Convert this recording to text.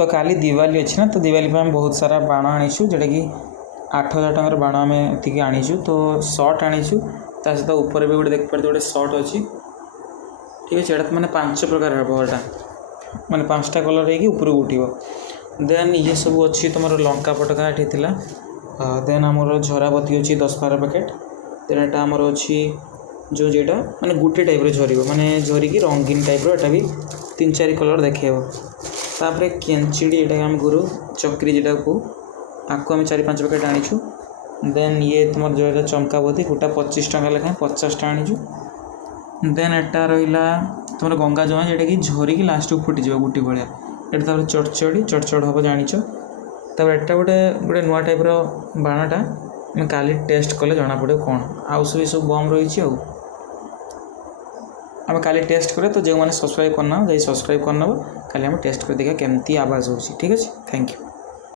तो काली दिवाली अच्छी ना, तो दिवाली आम बहुत सारा बाण आनीचु जोटा कि 8,000 टकर बाण आम एति आनीचु। तो शर्ट आनीचु ता सहित ऊपर भी गोटे देखिए गोटे शर्ट अच्छी, ठीक है। यहाँ मैंने 5 प्रकार हम यहाँ मैंने 5टा कलर होकर उठो। देन ये सब अच्छी तुम लंका पटका ये थी। देन आमर झराबती अच्छी 10-12 पैकेट। देन यहाँ आमर अच्छी जो जेटा माने गुटे टाइप झर माने झरिकी रंगीन टाइप एटा भी 3-4 कलर देखेब। तापर केंचिड़ी यहाँ आम गुरु चक्री जेटा को आपको आम 4-5 पैकेट आनीचु। देन ये तुम जो चमकाबती गोटा 25 टका लेखाएं 50टा आनीचु। देन एटा रहा तुम गंगा जमा जोटा कि झरिकी लास्ट को फुटीज गुटी भाया। ये चढ़चढ़ हम जाच। तब एटा गोटे गोटे नुआ टाइप बाणटा मैं काली टेस्ट कले जना पड़े कौन आउ सब बम रही आम काली टेस्ट करें। तो जो मैंने सब्सक्राइब करना जाए सब्सक्राइब करना काली आम टेस्ट कर देखा केमती आवाज़ हो। ठीक अच्छे, थैंक यू।